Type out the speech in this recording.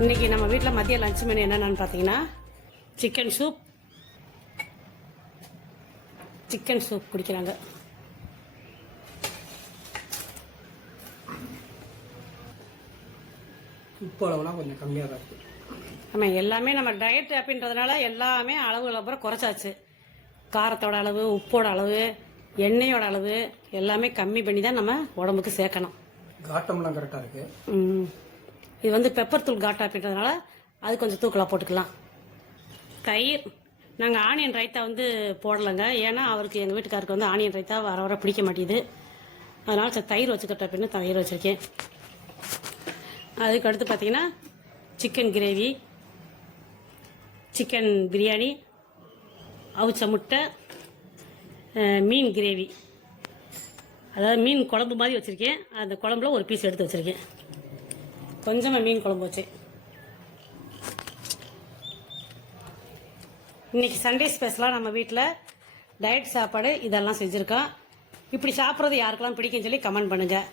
இன்னைக்கு நம்ம வீட்டில் மதிய லஞ்ச் மெனு என்னென்னு பார்த்தீங்கன்னா சிக்கன் சூப் குடிக்கிறாங்க. உப்பு அளவுலாம் கொஞ்சம் கம்மியாக தான் இருக்குது. ஆமாம், எல்லாமே நம்ம டயட் அப்படின்றதுனால எல்லாமே அளவுகள் அப்புறம் குறைச்சாச்சு. காரத்தோட அளவு, உப்போட அளவு, எண்ணெயோட அளவு எல்லாமே கம்மி பண்ணி தான் நம்ம உடம்புக்கு சேர்க்கணும். காட்டம்லாம் கரெக்டாக இருக்கு. இது வந்து பெப்பர் தூள் காட்டா அப்படின்றதுனால அது கொஞ்சம் தூக்கலாக போட்டுக்கலாம். தயிர் நாங்கள் ஆனியன் ரைத்தா வந்து போடலைங்க. ஏன்னா அவருக்கு எங்கள் வீட்டுக்காருக்கு வந்து ஆனியன் ரைத்தா வர வர பிடிக்க மாட்டேங்குது. அதனால் சரி தயிர் வச்சுக்கிட்ட அப்படின்னு தயிர் வச்சுருக்கேன். அதுக்கு அடுத்து பார்த்தீங்கன்னா சிக்கன் கிரேவி, சிக்கன் பிரியாணி, அவிச்ச முட்டை, மீன் கிரேவி, அதாவது மீன் குழம்பு மாதிரி வச்சுருக்கேன். அந்த குழம்புல ஒரு பீஸ் எடுத்து வச்சுருக்கேன். கொஞ்சமாக மீன் குழம்பு வச்சு. இன்றைக்கி சண்டே ஸ்பெஷலாக நம்ம வீட்டில் டயட் சாப்பாடு இதெல்லாம் செஞ்சுருக்கோம். இப்படி சாப்பிட்றது யாருக்கெல்லாம் பிடிக்குன்னு சொல்லி கமெண்ட் பண்ணுங்கள்.